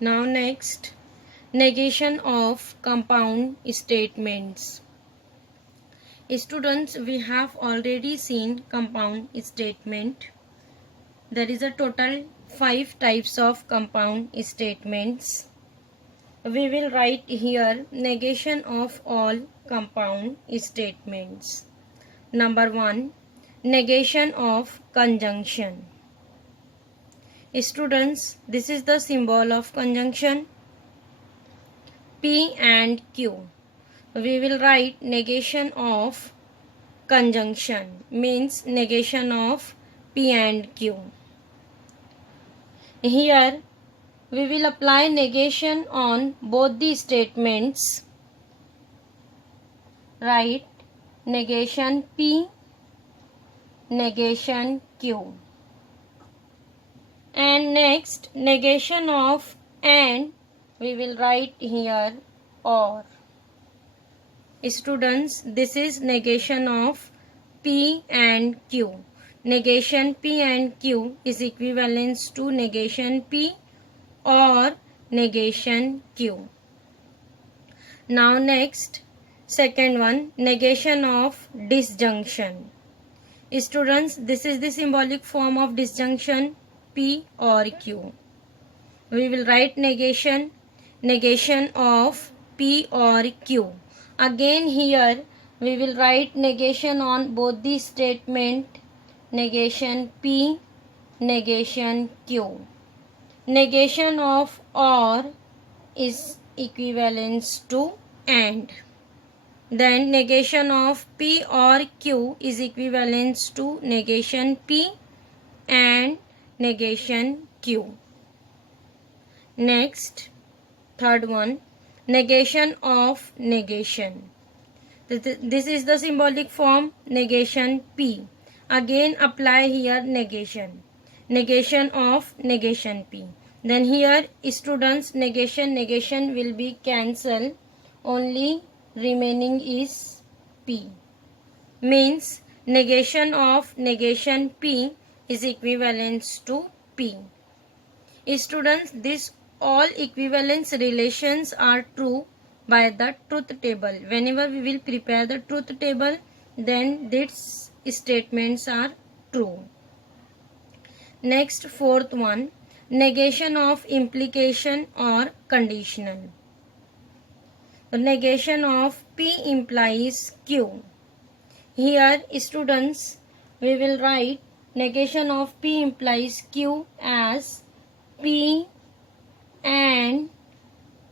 Now next, negation of compound statements. Students, we have already seen compound statement. There is a total 5 types of compound statements. We will write here negation of all compound statements. Number 1, negation of conjunction. Students, this is the symbol of conjunction P and Q. We will write negation of conjunction means negation of P and Q. Here we will apply negation on both the statements. Write negation P, negation Q. And next, negation of and, we will write here or. Students, this is negation of P and Q. Negation P and Q is equivalent to negation P or negation Q. Now next, second one, negation of disjunction. Students, this is the symbolic form of disjunction P or Q. We will write negation of P or Q. Again here we will write negation on both the statement, negation P, negation Q. Negation of or is equivalent to and. Then negation of P or Q is equivalent to negation P and negation Q. Next, third one, negation of negation. This is the symbolic form negation P. Again apply here negation of negation P. Then here students, negation will be cancelled, only remaining is P. Means negation of negation P is equivalent to P. Students, this all equivalence relations are true by the truth table. Whenever we will prepare the truth table, then these statements are true. Next, fourth one, negation of implication or conditional. The negation of P implies Q. Here students, we will write negation of P implies Q as P and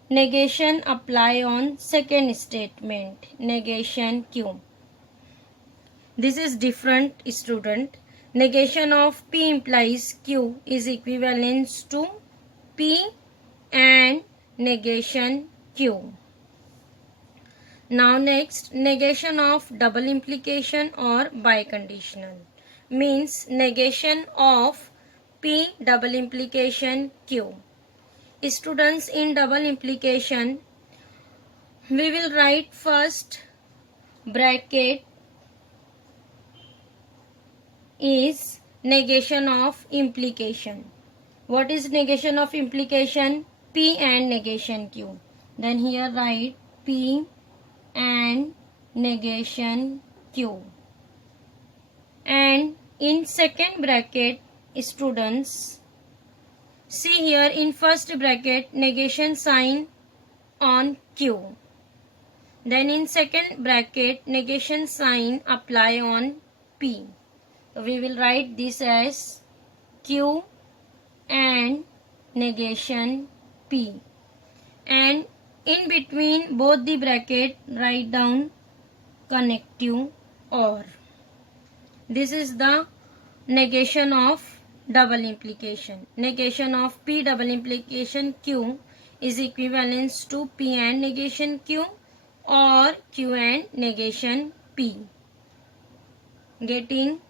negation apply on second statement, negation Q. This is different, student. Negation of P implies Q is equivalent to P and negation Q. Now next, negation of double implication or biconditional means negation of P double implication Q. Students, in double implication, we will write first bracket is negation of implication. What is negation of implication? P and negation Q. Then here write P and negation Q. And in second bracket, students, see here in first bracket negation sign on Q. Then in second bracket negation sign apply on P. We will write this as Q and negation P. And in between both the bracket write down connective or. This is the negation of double implication. Negation of P double implication Q is equivalent to P and negation Q or Q and negation P. Getting?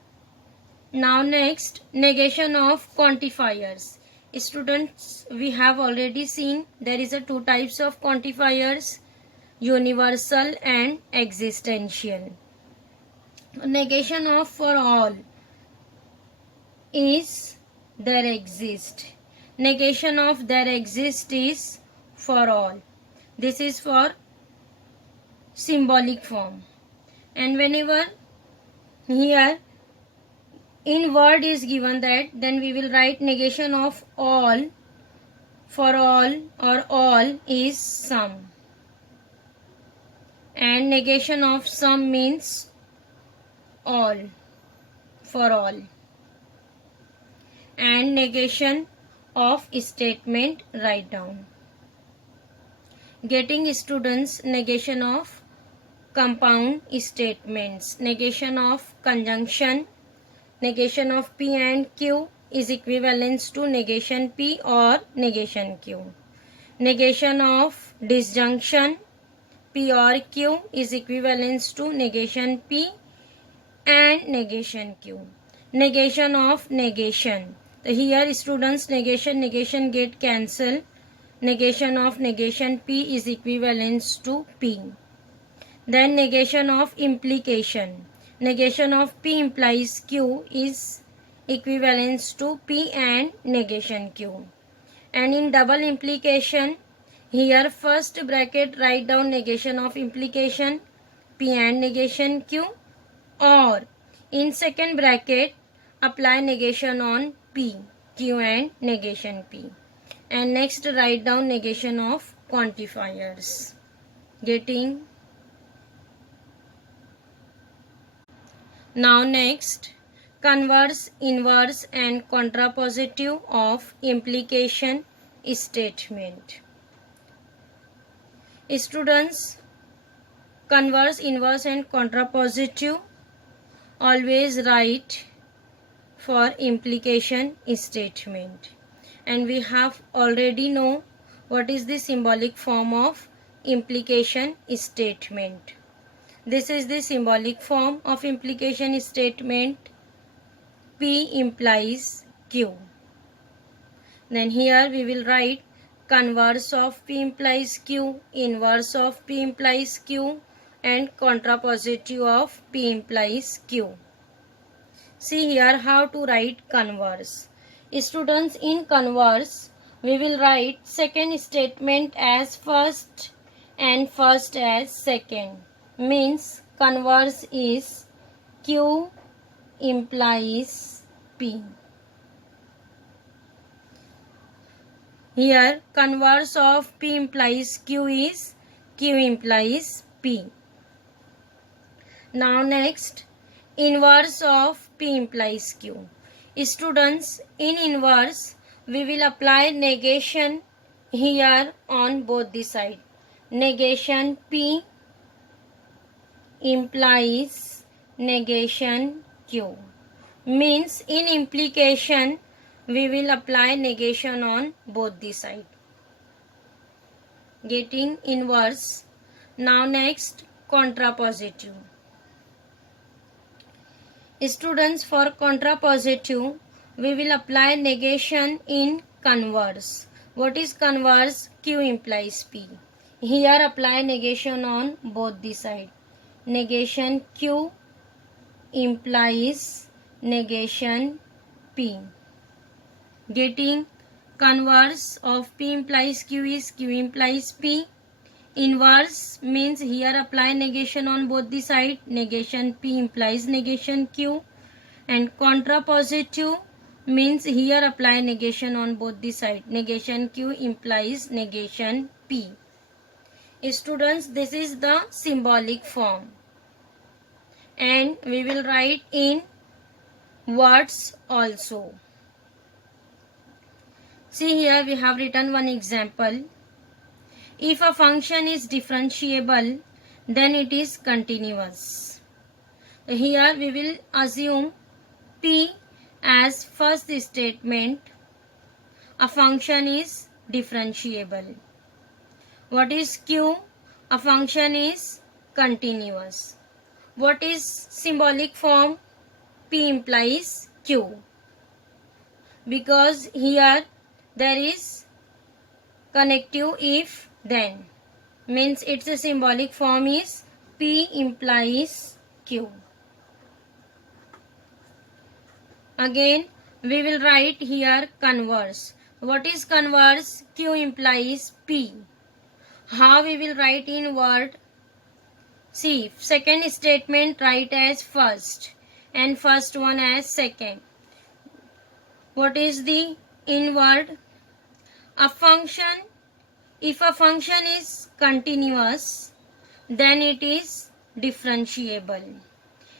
Now next, negation of quantifiers. Students, we have already seen there is a two types of quantifiers, universal and existential. Negation of for all is there exist. negation of there exists is for all. This is for symbolic form. And whenever here in word is given that, then we will write negation of all for all or all is some. And negation of some means all, for all. And negation of statement write down. Getting students negation of compound statements, negation of conjunction, negation of P and Q is equivalent to negation P or negation Q. Negation of disjunction P or Q is equivalent to negation P and negation Q. Negation of negation. Here students negation get cancelled. Negation of negation P is equivalent to P. Then negation of implication. Negation of P implies Q is equivalent to P and negation Q. And in double implication, here first bracket write down negation of implication P and negation Q, or in second bracket apply negation on P, Q and negation P. And next write down negation of quantifiers. Getting. Now next, converse, inverse and contrapositive of implication statement. Students, converse, inverse and contrapositive always write for implication statement. And we have already know what is the symbolic form of implication statement. This is the symbolic form of implication statement. P implies Q. Then here we will write converse of P implies Q, inverse of P implies Q and contrapositive of P implies Q. See here how to write converse. Students, in converse we will write second statement as first and first as second. Means converse is Q implies P. Here converse of P implies Q is Q implies P. Now next, inverse of P implies Q. Students, in inverse we will apply negation here on both the side. Negation P implies negation Q. Means in implication we will apply negation on both the side. Getting inverse. Now next, contrapositive. Students, for contrapositive we will apply negation in converse. What is converse? Q implies P. Here apply negation on both the side. Negation Q implies negation P. Getting converse of P implies Q is Q implies P. Inverse means here apply negation on both the side. Negation P implies negation Q. And contrapositive means here apply negation on both the side. Negation Q implies negation P. Students, this is the symbolic form. And we will write in words also. See here we have written one example. If a function is differentiable, then it is continuous. Here we will assume P as first statement. A function is differentiable. What is Q? A function is continuous. What is symbolic form? P implies Q. Because here there is connective if then. Means its a symbolic form is P implies Q. Again we will write here converse. What is converse? Q implies P. How we will write in word? See, second statement write as first and first one as second. What is the in word? A function. If a function is continuous, then it is differentiable.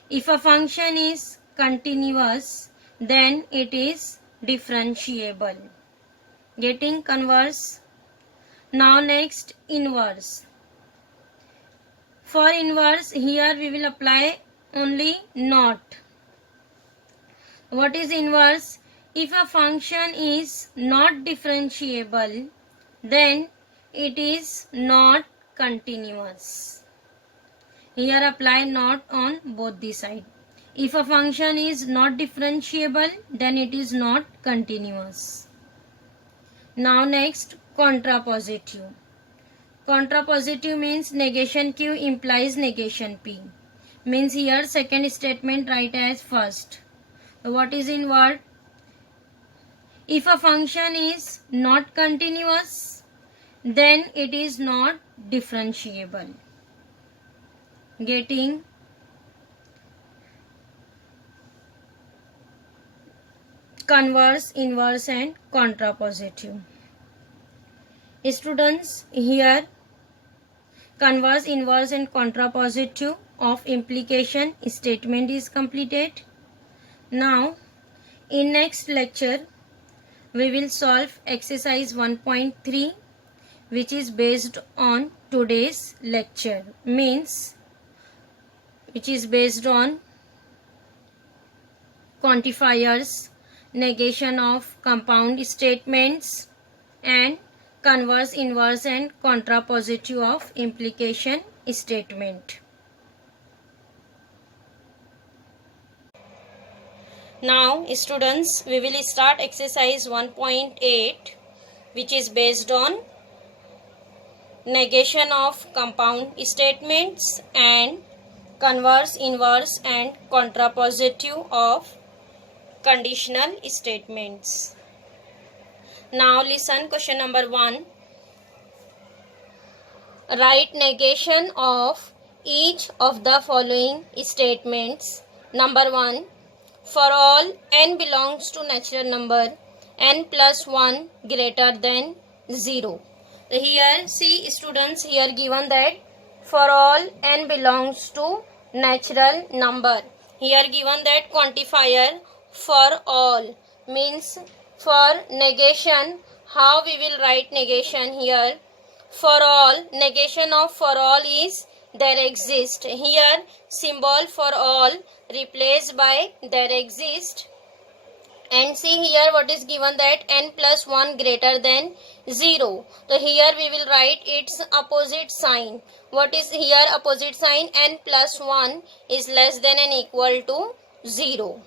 If a function is continuous, then it is differentiable. Getting converse? Now next inverse. For inverse, here we will apply only not. What is inverse? If a function is not differentiable, then it is not continuous. Here apply not on both the side. If a function is not differentiable, then it is not continuous. Now next, contrapositive. Contrapositive means negation Q implies negation P. Means here second statement write as first. What is in word? If a function is not continuous, then it is not differentiable. Getting? Converse, inverse and contrapositive. Students, here converse, inverse and contrapositive of implication statement is completed. Now, in next lecture, we will solve exercise 1.3, which is based on today's lecture. Which is based on quantifiers, negation of compound statements and converse, inverse and contrapositive of implication statement. Now students, we will start exercise 1.8, which is based on negation of compound statements and converse, inverse and contrapositive of conditional statements. Now listen, question number 1. Write negation of each of the following statements. Number 1. For all n belongs to natural number, n plus 1 greater than 0. Here see students, here given that for all n belongs to natural number. Here given that quantifier for all means for negation. How we will write negation here? For all, negation of for all is there exist. Here symbol for all replaced by there exist. And see here what is given, that n plus 1 greater than 0. So here we will write its opposite sign. What is here opposite sign? N plus 1 is less than and equal to 0.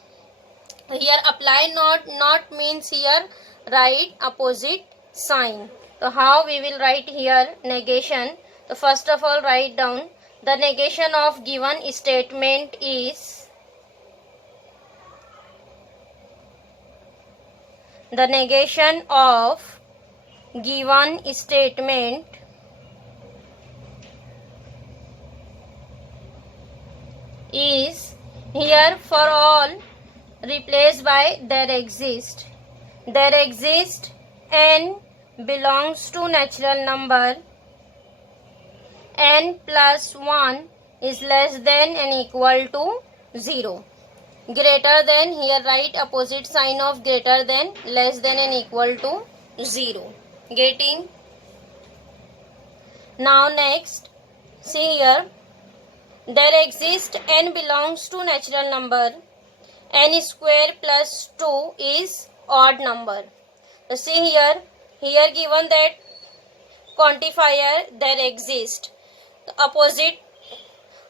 Here apply not. Not means here write opposite sign. So how we will write here negation? So first of all write down the negation of given statement is the negation of given statement is here for all replaced by there exist. There exist n belongs to natural number, n plus 1 is less than and equal to 0. Greater than, here write opposite sign of greater than, less than and equal to 0. Getting? Now next, see here, there exists n belongs to natural number, n square plus 2 is odd number. So see here given that quantifier there exist. Opposite,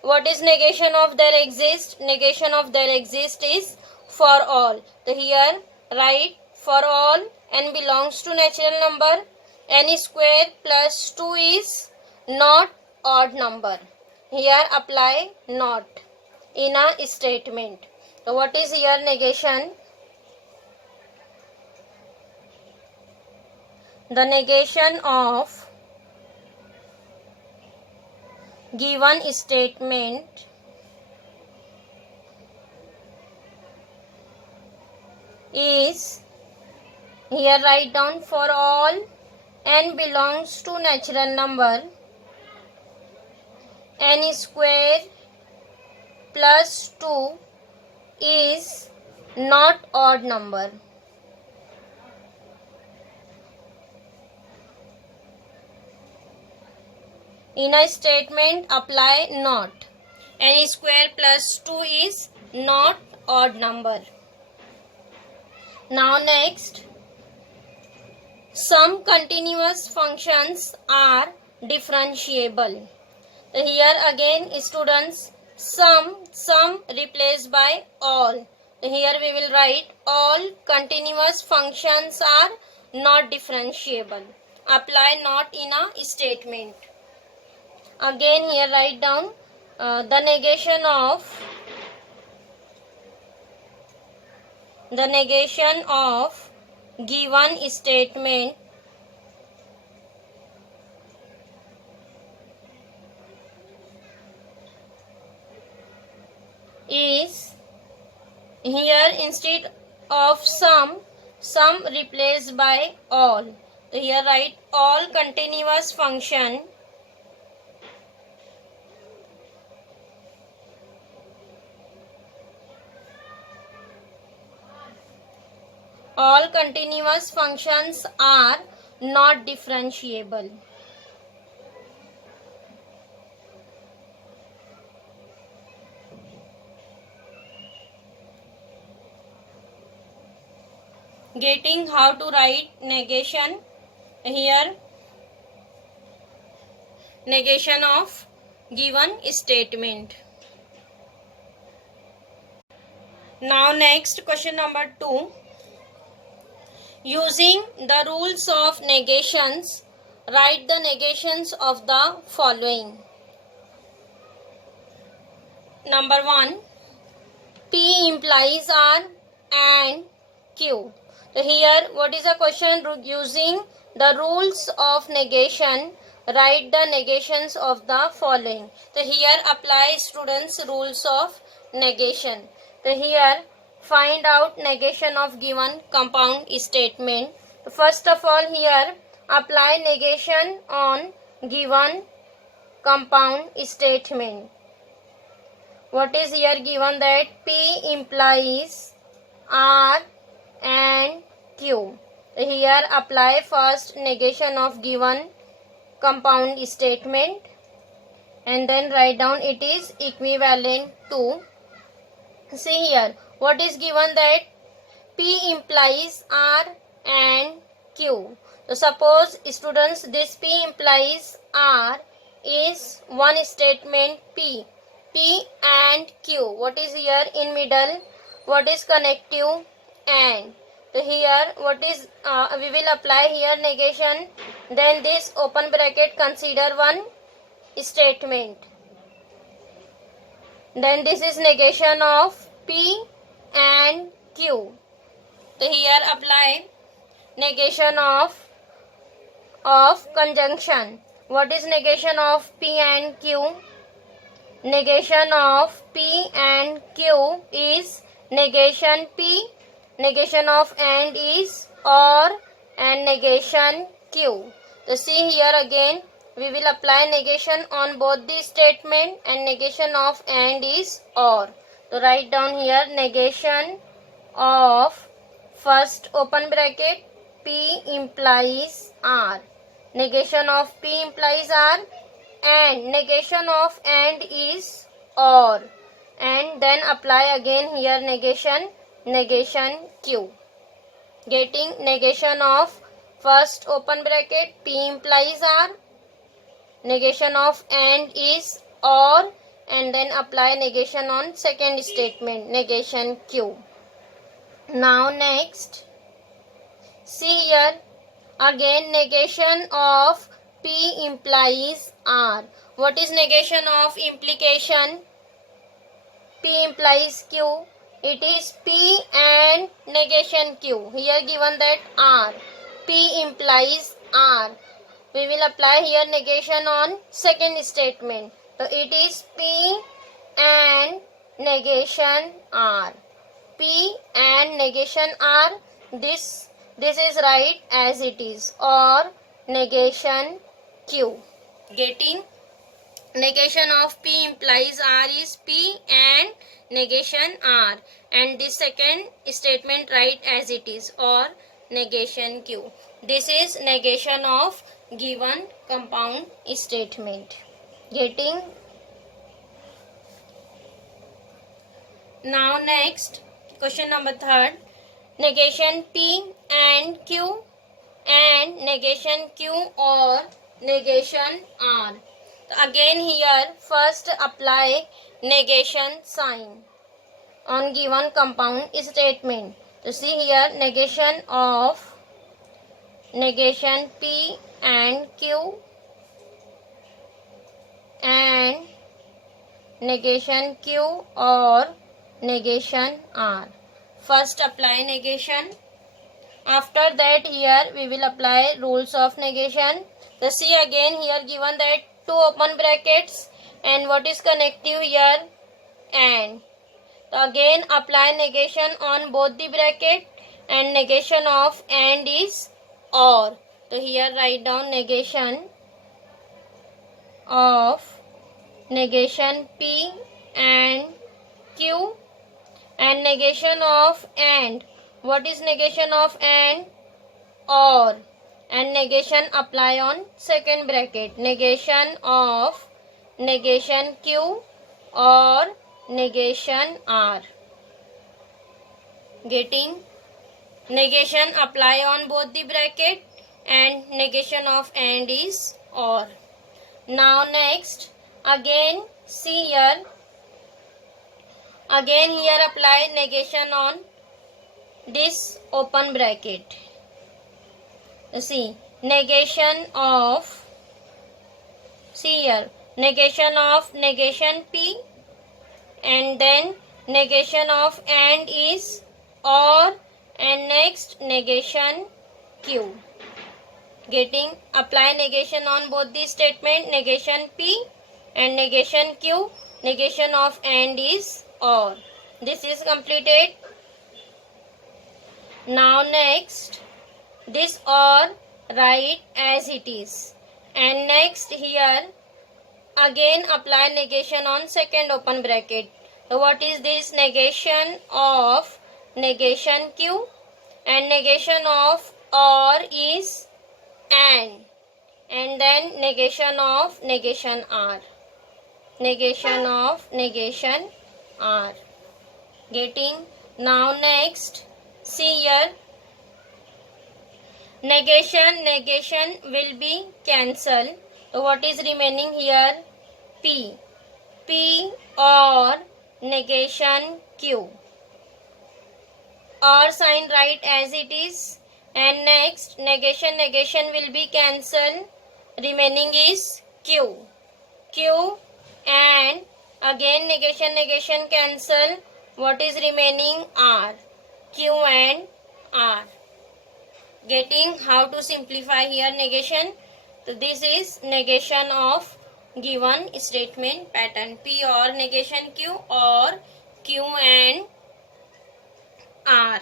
what is negation of there exist? Negation of there exist is for all. So here write for all n belongs to natural number, n square plus 2 is not odd number. Here apply not in a statement. So what is here negation? The negation of given statement is, here write down, for all n belongs to natural number, n square plus 2 is not odd number. In a statement, apply not. N square plus 2 is not odd number. Now next, some continuous functions are differentiable. So here again students, some replaced by all. So here we will write all continuous functions are not differentiable. Apply not in a statement. Again here write down the negation of given statement is, here instead of some replaced by all. So here write all continuous function all continuous functions are not differentiable. Getting how to write negation, here negation of given statement. Now next question number 2. Using the rules of negations, write the negations of the following. Number 1, P implies R and Q. So here what is the question? Using the rules of negation, write the negations of the following. So here apply students rules of negation. So here find out negation of given compound statement. First of all here apply negation on given compound statement. What is here given? That P implies R and Q. Here apply first negation of given compound statement and then write down it is equivalent to. See here what is given, that P implies R and Q. So suppose students, this P implies R is one statement P and Q. What is here in middle? What is connective? And. So here what is we will apply here negation. Then this open bracket, consider one statement. Then this is negation of P and Q. So here apply negation of conjunction. What is negation of P and Q? Negation of P and Q is negation P, negation of and is or, and negation Q. So see here again we will apply negation on both the statement, and negation of and is or. So write down here negation of first open bracket P implies R, negation of P implies R, and negation of and is or, and then apply again here negation Q. Getting negation of first open bracket P implies R, negation of and is or, and then apply negation on second statement, negation Q. Now next, see here again negation of P implies R. What is negation of implication? P implies Q. It is P and negation Q. Here given that R. P implies R. We will apply here negation on second statement. So it is P and negation R. P and negation R. This is right as it is, or negation Q. Getting? Negation of P implies R is P and negation R, and this second statement right as it is, or negation Q. This is negation of given compound statement. Getting? Now next, question number 3. Negation P and Q and negation Q or negation R. Again here first apply negation sign on given compound statement. So see here negation of negation P and Q and negation Q or negation R. First apply negation. After that here we will apply rules of negation. So see again here given that two open brackets and what is connective here, and. So again apply negation on both the bracket, and negation of and is or. So here write down negation of negation P and Q and negation of and. What is negation of and? Or. And negation apply on second bracket. Negation of negation Q or negation R. Getting? Negation apply on both the bracket and negation of and is or. Now next, again see here. Again here apply negation on this open bracket. See, negation of, see here, negation of negation P and then negation of and is or, and next negation Q. Getting? Apply negation on both the statement, negation P and negation Q, negation of and is or. This is completed. Now next, this or write as it is, and next here again apply negation on second open bracket. So what is this? Negation of negation Q and negation of or is and then negation of negation R. Negation of negation R. Getting? Now next, see here, negation will be cancelled. So what is remaining here? P or negation Q. Or sign right as it is, and next negation will be cancelled. Remaining is Q and again negation cancel. What is remaining? R. Q and R. Getting? How to simplify here negation? So this is negation of given statement pattern. P or negation Q or Q and R.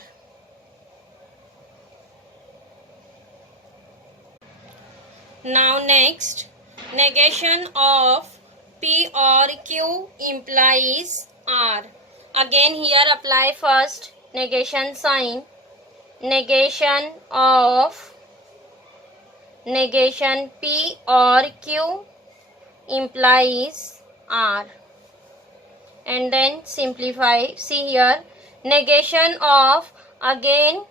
Now next, negation of P or Q implies R. Again here apply first negation sign. Negation of negation P or Q implies R, and then simplify. See here negation of, again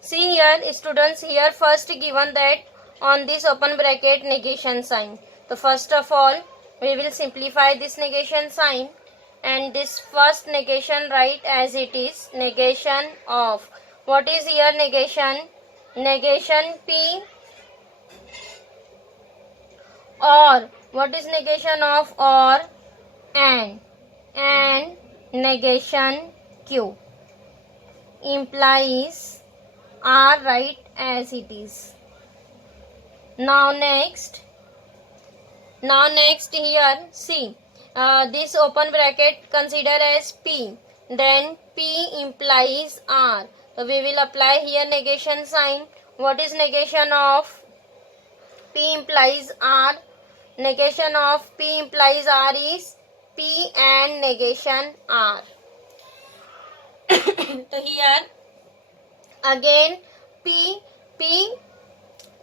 see here students, here first given that on this open bracket negation sign. So first of all we will simplify this negation sign, and this first negation write as it is, negation of. What is here negation? Negation P or. What is negation of or? And negation Q implies R right as it is. Now next here, see, this open bracket consider as P, then P implies R. So we will apply here negation sign. What is negation of P implies R? Negation of P implies R is P and negation R. So here again P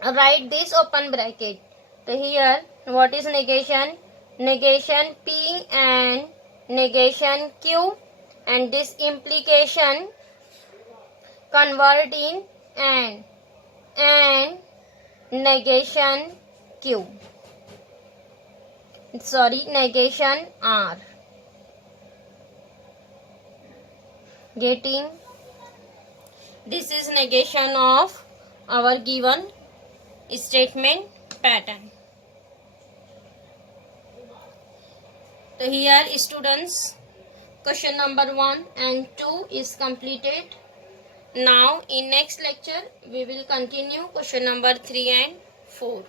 write this open bracket. So here what is negation? Negation P and negation Q, and this implication convert in and negation Q. Sorry, negation R. Getting? This is negation of our given statement pattern. So here students, question number 1 and 2 is completed. Now in next lecture we will continue question number 3 and 4.